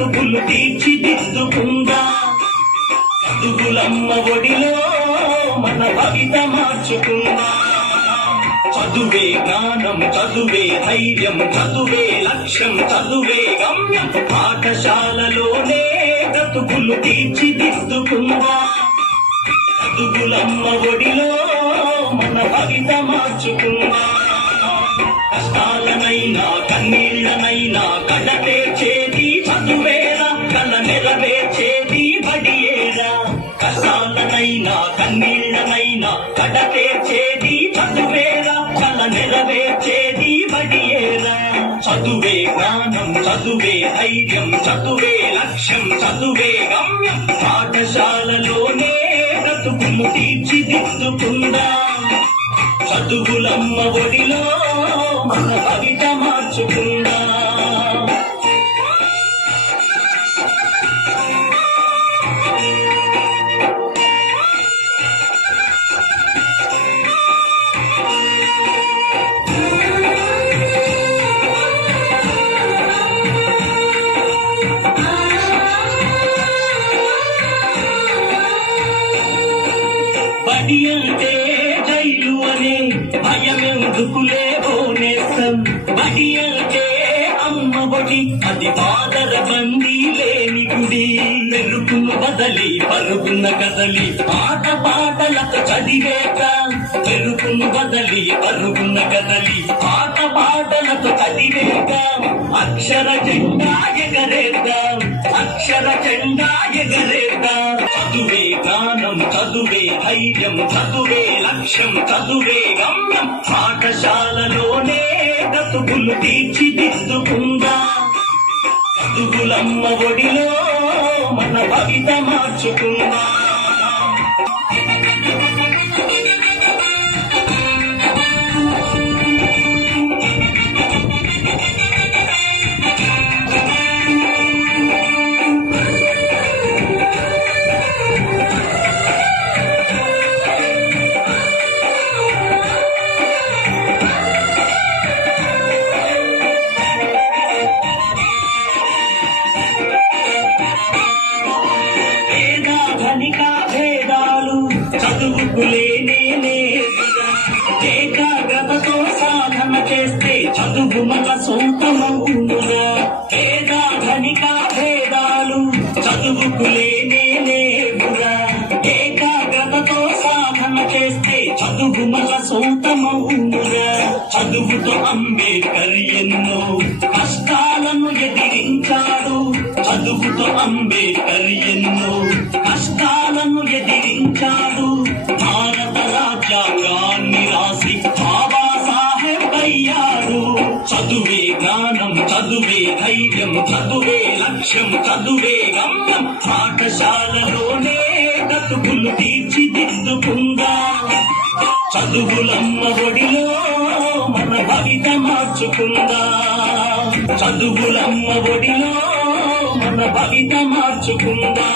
బ్రతుకులు తీర్చిదిద్దుకుందా. చదువులమ్మ ఒడిలో మన భవిత మార్చుకుందా. చదువే జ్ఞానం, చదువే ధైర్యం, చదువే లక్ష్యం, చదువే గమ్యం. పాఠశాలలోనే బ్రతుకులు తీర్చిదిద్దుకుందా. చదువులమ్మ ఒడిలో మన భవిత మార్చుకుందా. కష్టాలనైనా కన్నీళ్లనైనా కడతేర్చేది చదువేరా, కల నెరవేర్చేది బడియేరా. కష్టాలనైనా కన్నీళ్లనైనా కడతేర్చేది చదువేరా, కల నెరవేర్చేది బడియేరా. చదువే జ్ఞానం, చదువే ధైర్యం, చదువే లక్ష్యం, చదువే గమ్యం. పాఠశాలలోనే బ్రతుకులు తీర్చిదిద్దుకుందా. చదువులమ్మ ఒడిలో మన భవిత మార్చుకుందా. బడి అంటే జైలు అనే భయమెందుకులే ఓనేసం. బడి అంటే అమ్మ ఒడి, అది బాదర బందీ లేని గుడి. మెరుపును బదలి పరుగున కదలి పాట పాటలకు చదివేద్దాం. మెరుపును బదలి పరుగున కదలి పాట పాటలకు చదివేద్దాం. అక్షర జెండా ఎగరేద్దాం, అక్షర జెండా ఎగరేద్దాం. చదువే జ్ఞానం, చదువే ధైర్యం, చదువే లక్ష్యం, చదువే గమ్యం. పాఠశాలలోనే బ్రతుకులు తీర్చిదిద్దుకుందా. చదువులమ్మ ఒడిలో మన భవిత మార్చుకుందా. చదువుకులేనే ఏకాగ్రతతో సాధన చేస్తే చదువు మన సొంతమవునురా. పేదా ధనిక భేదాలు చదువుకులేనే లేవురా. ఏకాగ్రతతో సాధన చేస్తే చదువు మన సొంతమవునురా. చదువుతో అంబేద్కర్ ఎన్నో కష్టాలను ఎదిరించాడు. చదువుతో అంబేద్కర్ ఎన్నో కష్టాలను ఎదిరించాడు. భారత రాజ్యాంగాన్ని రాసి బాబాసాహెబ్ అయ్యాడు. చదువే జ్ఞానం, చదువే ధైర్యం, చదువే లక్ష్యం, చదువే గమ్యం. పాఠశాలలోనే బ్రతుకులు తీర్చిదిద్దుకుందా. చదువులమ్మ ఒడిలో మన భవిత మార్చుకుందా. చదువులమ్మ ఒడిలో మన భవిత మార్చుకుందా.